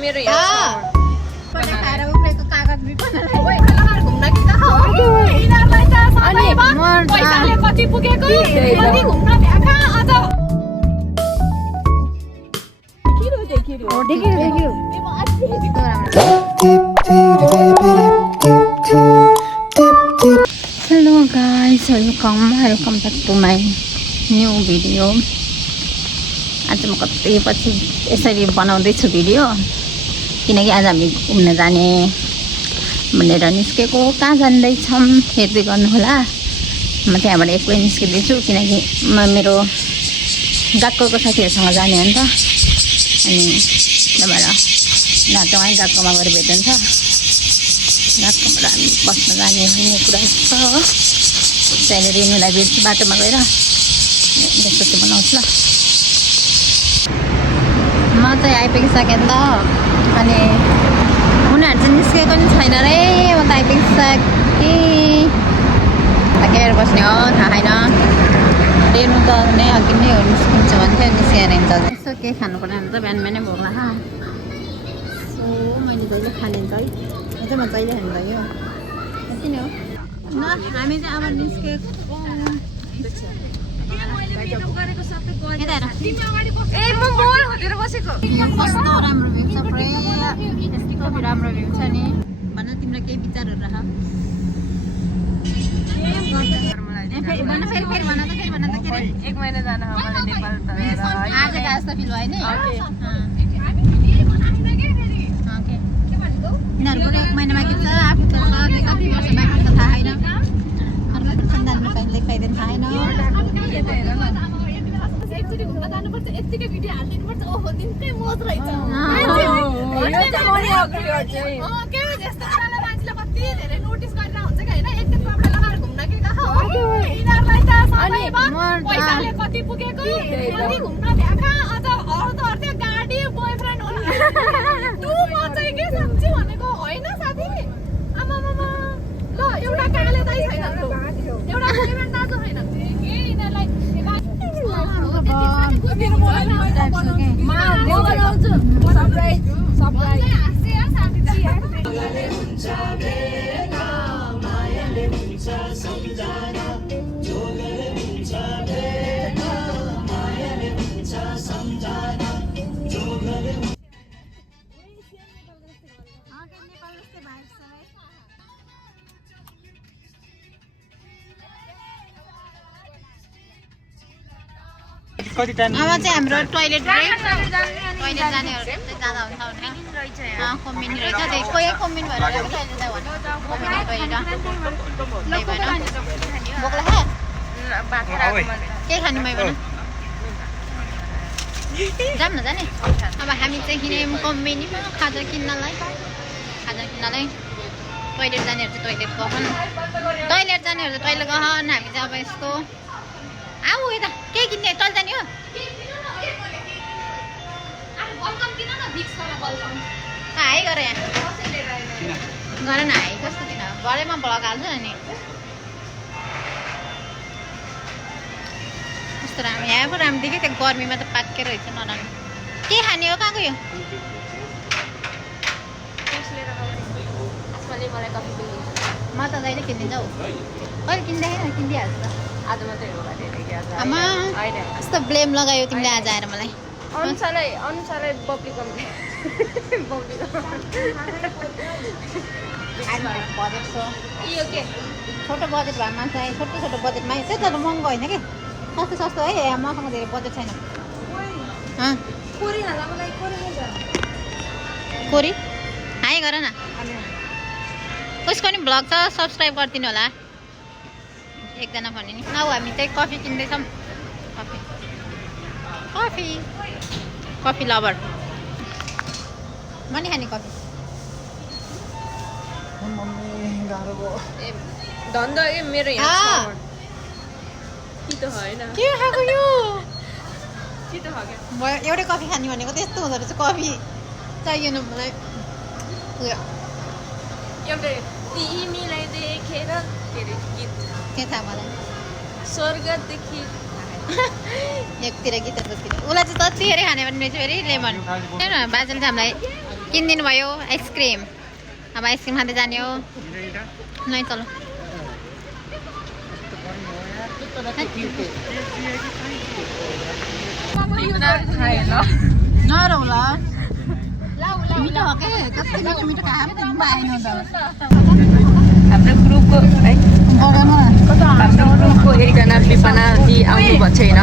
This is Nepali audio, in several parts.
मेरो यहाँ खाएर उब्रेको कागज बिपनालाई घुम्न कि त यिनीहरूलाई त पैसाले कति पुगेको कति घुम्न भ्याका अझ hello guys welcome back to my new video. आज म कति पछि यसरी बनाउँदैछु भिडियो किनकि आज हामी घुम्न जाने भनेर निस्केको। कहाँ जाँदैछौँ हेर्दै गर्नुहोला। म त्यहाँबाट एक्लै निस्किँदैछु किनकि म मेरो गएको साथीहरूसँग जाने हो नि त। अनि त्यहाँबाट घाटोमै गएकोमा गएर भेट हुन्छ। गएकोबाट हामी बस्न जाने भन्ने कुरा छ। त्यहाँनिर रेनुलाई भेट्छु बाटोमा गएर त्यसपछि बनाउँछु ल। म चाहिँ आइपुगिसकेँ नि त। अनि उनीहरू चाहिँ निस्केको नि छैन रे। म त आइपुगिसकेँ केयर बस्ने हो थाहा छैन। रेनु त नै अघि नै हो निस्किन्छ भन्थ्यो निस्केर हिँड्छ। यसो केही खानुपर्ने हुन्छ बिहान बिहानै भोक लाग्छ। सो मैले जहिले खाने त है चाहिँ म जहिले खाने लाग्यो किन हो न। हामी चाहिँ अब निस्केको कस्तो राम्रो भ्यू छ। पुरै यस्तो राम्रो भ्यू छ नि। भन तिम्रो केही विचारहरू राख। एक महिना जान नेपाल आज जस्तो फिल भयो नि। यिनीहरूको एक महिनामा के छ आफू त कति वर्ष बाँकी छ थाहा छैन। अर्को सन्तानमा कहिले पाइँदैन थाहा छैन। यतिकै भिडियो हालिदिनुपर्छ। ओहो दिनकै मोज रहेछ। मान्छेले कति धेरै नोटिस गरेर हुन्छ कि होइन। एकदिन कपडा लगाएर घुम्न कि यिनीहरूलाई त पैसाले कति पुगेको कति घुम्न भ्याका अझ अर्धो गाडी बोयफ्रेन्ड होला। तँ म चाहिँ के साँच्ची भनेको होइन साथी। आमामामा ल एउटा काले दाइ छैन एउटा बोयफ्रेन्ड दाजु छैन यिनीहरूलाई अब चाहिँ हाम्रो टोइलेट जानेहरू चाहिँ जाँदा हुन्छ भने कम्बिनी रहेछ। त्यही कोही कम्बिनी भएर टोइलेट जायो भने कम्बिनी टोइलेट भोक लाग्यो के खाने मै भन जाऊँ न जाने। अब हामी चाहिँ हिँड्यौँ कम्बिनीमा खाजा किन्नलाई। टोइलेट जानेहरू चाहिँ टोइलेट गहन। टोइलेट जानेहरू चाहिँ टोइलेट गहन। हामी चाहिँ अब यस्तो आऊ यता के किन्ने टोइलेट जाने हो हाई गर यहाँ गर न हाई कस्तो किन भरेमा ब्लग हाल्छु नि। कस्तो राम्रो यहाँ पो राम्रो देख्यो। त्यो गर्मीमा त पाकेर रहेछ नराम्रो। के खाने हो कहाँ गयो म त जहिले किनिदिन्छ हौ। कहिले किन्दैन किनिदिइहाल्छु त। आज मात्रै हो आमा कस्तो ब्लेम लगायो तिमीले आज आएर मलाई। अनुसारै बब्ली कम्ती बजेट छ यो के छोटो बजेट भएमा चाहिँ छोटो बजेटमा चाहिँ तर महँगो होइन कि सस्तो है। मसँग धेरै बजेट छैन। कोरी हाई गर न। उसको नि भ्लग छ सब्सक्राइब गरिदिनु होला। एकजना भने नि नौ हामी चाहिँ कफी किन्दैछौँ। कफी लभर मनी खाने कफी धन्दा मेरो यहाँ के खाएको यो खाएको एउटै कफी खाने भनेको त यस्तो हुँदो रहेछ। कफी चाहिएन मलाई एउटै तिमीलाई देखेर के अरे गीत के थाहा मलाई स्वर्गदेखि एकतिर गीततिर उसलाई चाहिँ जतिखेर खाने भने चाहिँ फेरि लेमन हेर्नु बाजेले चाहिँ हामीलाई किनिदिनु भयो आइसक्रिम अब आइसक्रिम खाँदै जाने हो नै चलो नरौला मिठो हो के कस्तो मिठो मिठो खाम आएन हाम्रो ग्रुपको है हाम्रो ग्रुपको एकजना विपना दि आउनु भएको छैन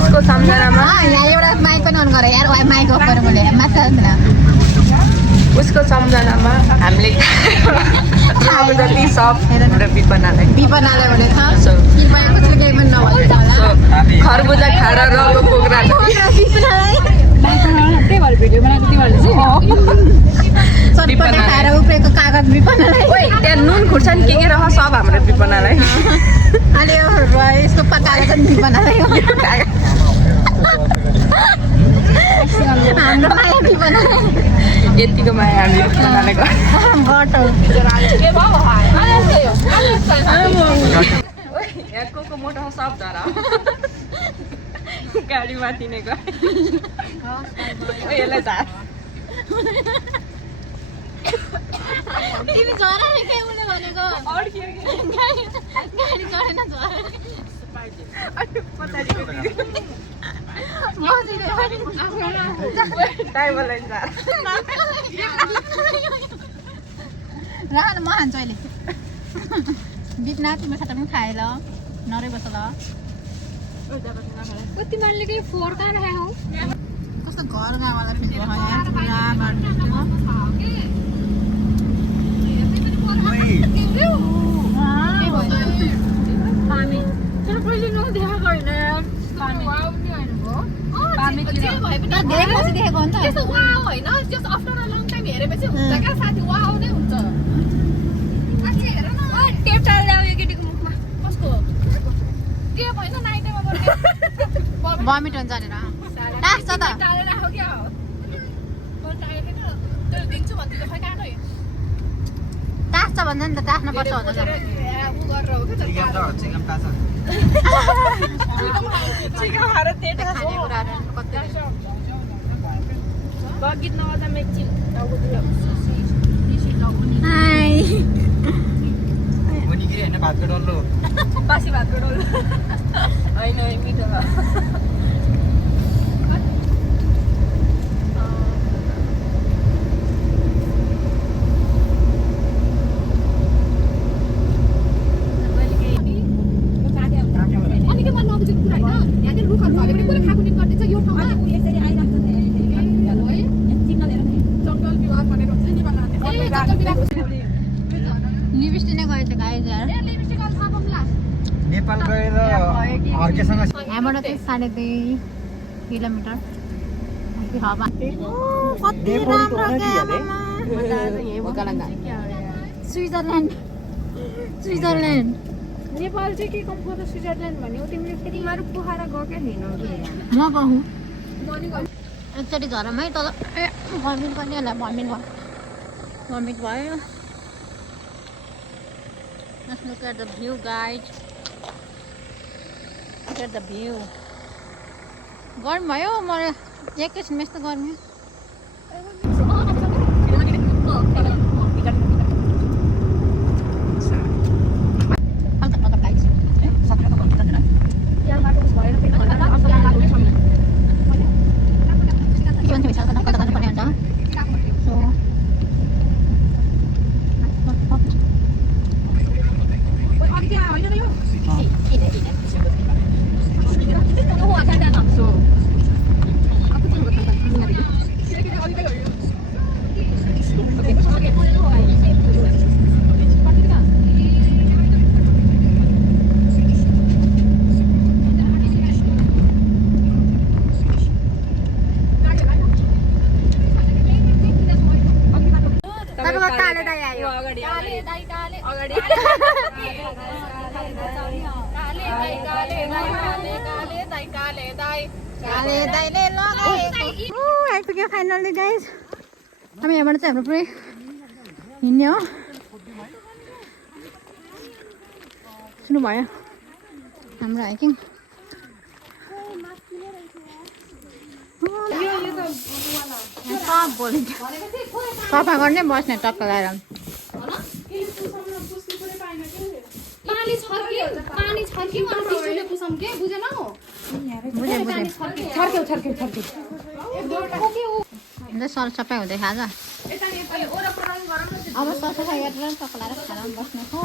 उसको सम्झनामा यहाँ एउटा माइक पनि अन गर यार माइक अफ गरेर बोले मात्र उसको सम्झनामा हामीले खाएको जति सब हाम्रो विपनालाई भनेछ So, कृपया कसले केही पनि नभन्छ so, खरबुजा खाएर रगो पोग्रा चटपटे खाएर उब्रेको कागज विपनालाई त्यहाँ नुन खुर्सानी के रह सब हाम्रो विपनालाई अनि यसको पकाएको चाहिँ विपनालाई हाम्रो माया विपनालाई यतिको माया हामी विपनालाई यहाँ को मोटो सब धरा गाडी माथिने गयो यसलाई झार तिमी झरा के उसले भनेको गाडी चढेन रहन म हान्छु अहिले बिपना तिम्रो खाता पनि खाए ल नरै बस ल तिमीहरूले केही फोहोर कहाँ राखेको हौ कस्तो घर गाउँवाला फिल भयो यहाँ पुरा बाटो देखेपछि देखेको हो नि त त्यस्तो वाउ होइन just after a long time हेरेपछि हुन्छ क्या साथी वाउ नै हुन्छ हेर न टेप टालेर ल्याऊ यो केटीको मुखमा कस्तो टेप होइन नाइटेमा भमिट हुन्छ भनेर टाँस छ त टालेर राखो क्या हो तर दिन्छु भन्छु खै काट्नु टाँस छ भन्छ नि त टाँस्न पर्छ भन्छ उ गरेर हो क्या खानेकुराहरू कति गीत नवाजा मेक्ची हाई भातको डल्लो बासी भातको डोलो होइन मिठो अनि के भन्नु नबुझेको कुरा होइन यहाँ चाहिँ रुखहरू भले पनि कसले खाएको गरिदिन्छ यो ठाउँमा जङ्गल विभाग भनेर हुन्छ नि जङ्गल विभाग लिपस्टिक नै गएछ गाइज यार लिपस्टिक थाहा पाउँला नेपाल गएर अर्केसँग यहाँबाट चाहिँ 2.5 किलोमिटर हावा कति राम्रो स्विजरल्यान्ड नेपाल चाहिँ के कम्फो त स्विजरल्यान्ड भन्यो तिमीले फेरि मारु पोखरा गएकै छैनौ म गहुँ मनी गयो एकचोटि झरमै तल भमिट पनि होला भमिट भयो Let's look at the view, guys. Look at the view. गर्मी भयो मलाई एकैछिन यस्तो गर्मी आइपुग्यो फाइनली गाइज हामी यहाँबाट चाहिँ हाम्रो पुरै हिँड्ने हो सुन्नुभयो हाम्रो हाइकिङ सब बोलिन्छ सफा गर्ने बस्ने टक्क लगाएर पानी छर्क्यौ अनि टिस्युले पुछौँ के बुझेनौ बुझे छर्क्यौ छर्क्यौ छर्क्यौ सर सफाइ हुँदै खाज अब सरसफाइ गरेर टक्क लगाएर खाना बस्ने हो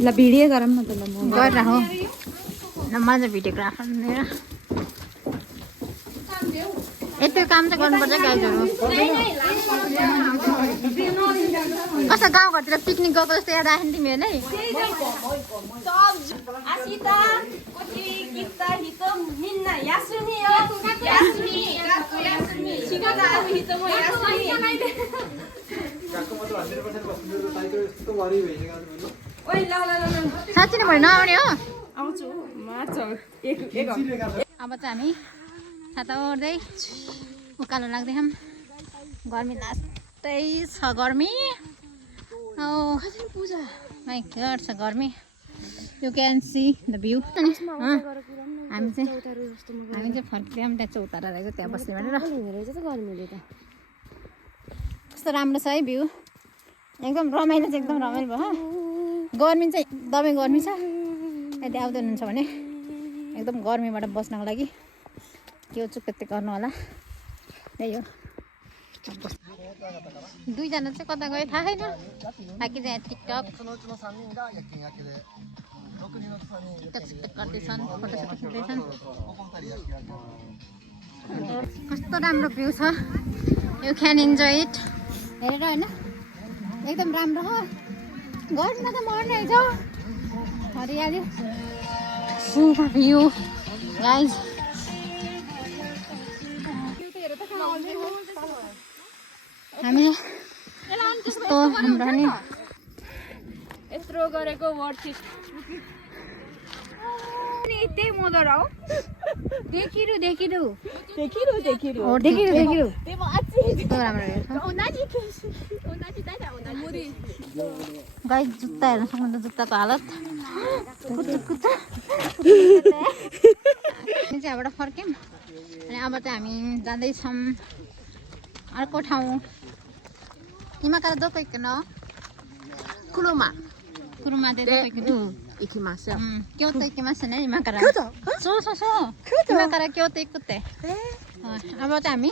ल भिडियो गरौँ न त ल म गरेर हो मैले भिडियोग्राफर लिएर यति काम चाहिँ गर्नुपर्छ गाइजहरू कस्तो गाउँघरतिर पिकनिक गएको जस्तो याद आयो नि तिमीहरूले साँच्ची नै भयो नआउने हो आउँछु मार्छ एक अब चाहिँ हामी छाता ओर्दै उकालो लाग्दैछौँ गर्मी लास्टै छ गर्मी माइ गॉड छ गर्मी you can see the view हामी चाहिँ फर्किँदैछौँ त्यहाँ चौतारा रहेछ त्यहाँ बस्ने भनेर कस्तो राम्रो छ है भ्यू एकदम रमाइलो चाहिँ एकदम रमाइलो भयो गर्मी चाहिँ एकदमै गर्मी छ यदि आउँदै हुनुहुन्छ भने एकदम गर्मीबाट बस्नको लागि के हो चुक्कै गर्नु होला त्यही हो दुईजना चाहिँ कता गयो थाहा छैन बाँकी चाहिँ टिकटक गर्दैछन् फोटोसोटो खिच्दैछन् कस्तो राम्रो भ्यू छ यु क्यान इन्जोय इट हेरेर होइन एकदम राम्रो हो गर्मीमा त मर्ने छ हरियाली भ्यू गाइज हामी यस्तो हाम्रो नि यत्रो गरेको वर्थ इट त्यही मदर हो देखिरु कस्तो राम्रो गाइस जुत्ता हेर्न सक्नुहुन्छ जुत्ताको हालत त्यहाँबाट फर्क्यौँ अनि अब चाहिँ हामी जाँदैछौँ अर्को ठाउँ हिमाकारा दो कोही न कुरुमा दे दो कोही ikimasu. Kyoto ikimasu ne ima kara.そう今から京都行くってअब चाहिँ हामी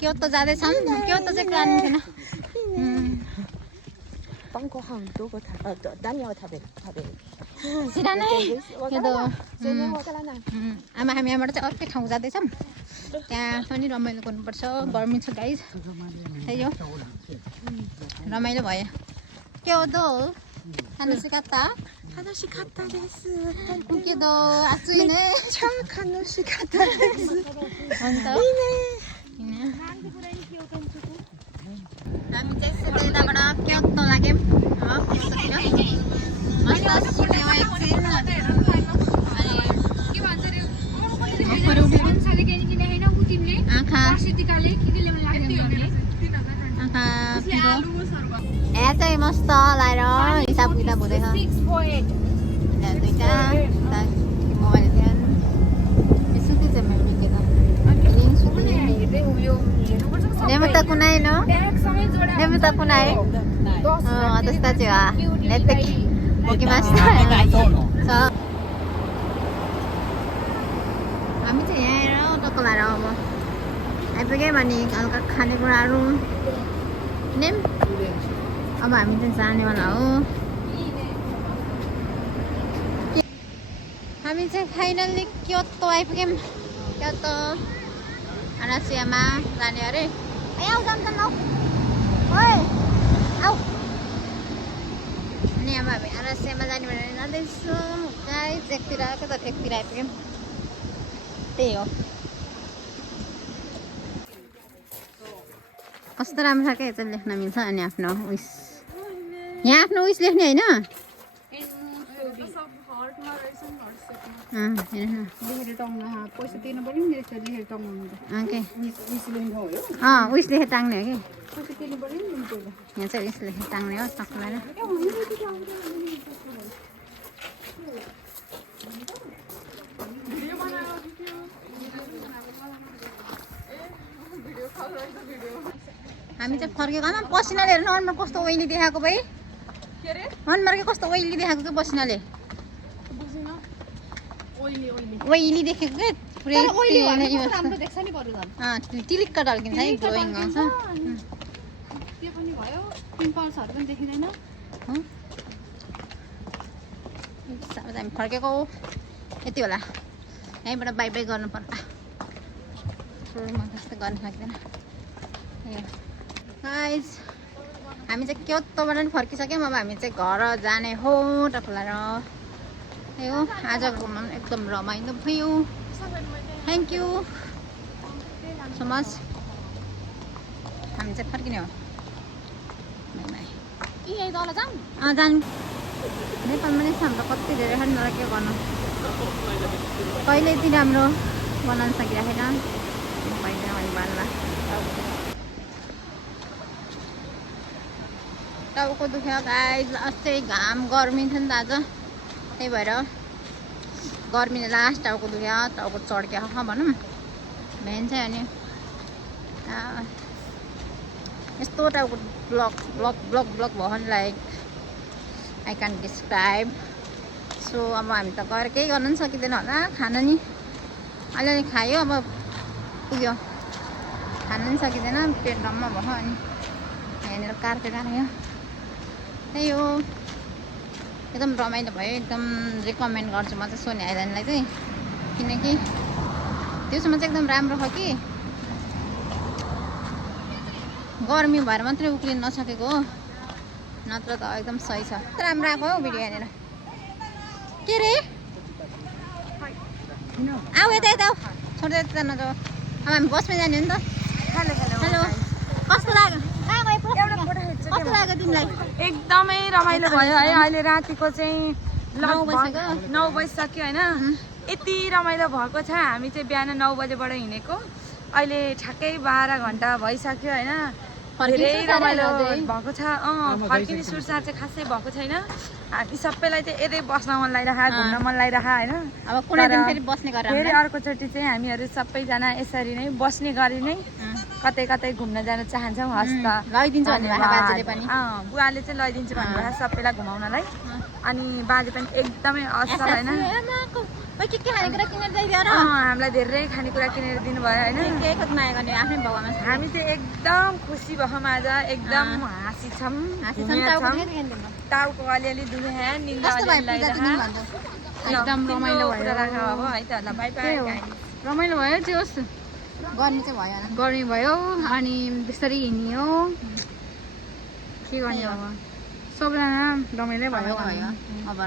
क्योतो जाँदैछौँ क्योतो चाहिँ प्लान थिएन सिधा नै अब हामी यहाँबाट चाहिँ अर्कै ठाउँ जाँदैछौँ त्यहाँ पनि रमाइलो गर्नुपर्छ गर्मी छ गाइज त्यही हो रमाइलो भयो क्योतो खानु सिकाताけど暑いね楽しかったです本当いいねहामी चाहिँ सिधैबाट क्योतो लाग्यौँ मस्त सुत्यौँ एकछिन आँखा यहाँ चाहिँ मस्त लाएर हिसाब किताब हुँदैछ दुईटा मोबाइल ध्यान सुति चाहिँ मेरो बिकेन नेमुता कुनाइ न नेमुता कुनाइ त्यस्ता चाहिँ नेत्तेक बोकिमास्ता हामी चाहिँ यहाँ आएर टक्क लाएर अब आइपुग्यौँ अनि हल्का खानेकुराहरू नेम अब हामी चाहिँ जानेवाला हो हामी चाहिँ फाइनल्ली क्योतो आइपुग्यौँ क्योतो अरासियामा जाने अरे आऊ जान्छ न ओइ आऊ अनि अब हामी अरासियामा जाने भनेर जाँदैछौँ गाइस एकतिर कता एकतिर आइपुग्यौँ त्यही हो कस्तो राम्रो छ क्या यता लेख्न मिल्छ अनि आफ्नो उइस यहाँ आफ्नो उइस लेख्ने होइन पैसा तिर्नु पर्यो नि लेखेर टाउनु उइस लेखेर टाङ्ने हो कि पैसा तिर्नु पर्यो नि यहाँ चाहिँ उइस लेखेर टाङ्ने हो सक्लाएर हामी चाहिँ फर्केको आमा पसिनाले हेर्नु अनुहारमा कस्तो ओइली देखाएको भाइ के अरे अनुहारको कस्तो ओइली देखाएको के पसिनाले बुझिन ओइली ओइली देखेको के पुरै तर ओइली तेल भन्दा यो कस्तो राम्रो देख्छ नि बरु झन् टिलिक्क ढल्किन्छ है ग्लोइङ आउँछ त्यो पनि भयो पिम्पल्सहरू पनि देखिँदैन हामी फर्केको यति होला यहीँबाट बाई बाई गर्नु पर्ला सुरुमा जस्तो गर्न सक्दैन गाइस हामी चाहिँ क्योतोबाट पनि फर्किसक्यौँ अब हामी चाहिँ घर जाने हो टक्लाएर त्यही हो आजको घुम्न पनि एकदम रमाइलो भयो थ्याङ्क यू सो मच हामी चाहिँ फर्किने हो यही तल जाउँ जानु नेपालमा नै छ हाम्रो कति धेरै खानु नर के गर्नु कहिले यति राम्रो बनाउन सकिराखेन पहिला अनि बाल्ला टाउको दुख्यो गाइस अस्ति घाम गर्मी थियो नि त आज त्यही भएर गर्मीले लास्ट टाउको दुख्यो टाउको चड्क्यो भनौँ भेन चाहिँ अनि यस्तो टाउको ब्लक ब्लक ब्लक ब्लक भयो नि like I can describe so अब हामी त गएर केही गर्नु पनि सकिँदैन होला खाना नि अलिअलि खायो अब पुग्यो खानु पनि सकिँदैन पेट डम्म भयो अनि यहाँनिर कार्पेट आयो त्यही हो एकदम रमाइलो भयो एकदम रिकमेन्ड गर्छु म चाहिँ सोनी आइल्यान्डलाई चाहिँ किनकि त्यसमा चाहिँ एकदम राम्रो छ कि गर्मी भएर मात्रै उक्लिन नसकेको हो नत्र त एकदम सही छ राम्रो आएको हो भिडियो यहाँनिर के रे आऊ यता यता छोड्दै यता नजाऊ अब हामी बसमा जाने हो नि त हेलो कस्तो लाग्यो कस्तो लाग्यो तिमीलाई एकदमै रमाइलो भयो है अहिले रातिको चाहिँ 9 बजिसक्यो 9 बजिसक्यो होइन यति रमाइलो भएको छ हामी चाहिँ बिहान 9 बजेबाट हिँडेको अहिले ठ्याक्कै 12 घन्टा भइसक्यो होइन धेरै रमाइलो भएको छ फर्किने सुरसार चाहिँ खासै भएको छैन हामी सबैलाई चाहिँ यतै बस्न मन लागिरहेको घुम्न मन लागिरहेको होइन अब कुनै दिन फेरि बस्ने गरेर फेरि अर्कोचोटि चाहिँ हामीहरू सबैजना यसरी नै बस्ने गरी नै कतै कतै घुम्न जान चाहन्छौँ हस्त लैदिन्छ भन्नुभएको बाजेले पनि बुवाले चाहिँ लैदिन्छु भन्नुभएको सबैलाई घुमाउनलाई अनि बाजे पनि एकदमै असल होइन के खानेकुरा किनेर ल्याइदिएर हामीलाई धेरै खानेकुरा किनेर दिनुभयो होइन के कति माया गर्ने आफ्नै भगवान् हामी चाहिँ एकदम खुसी भयौँ आज एकदम हाँसिछौँ टाउको अलिअलि दुख्यो निन्दा एकदम रमाइलो भएर राख्नु अब है त ल बाई बाई रमाइलो भयो जे होस् गर्मी चाहिँ भयो गर्मी भयो अनि त्यसरी हिँड्यो के गर्ने अब सबैजना रमाइलो भयो अब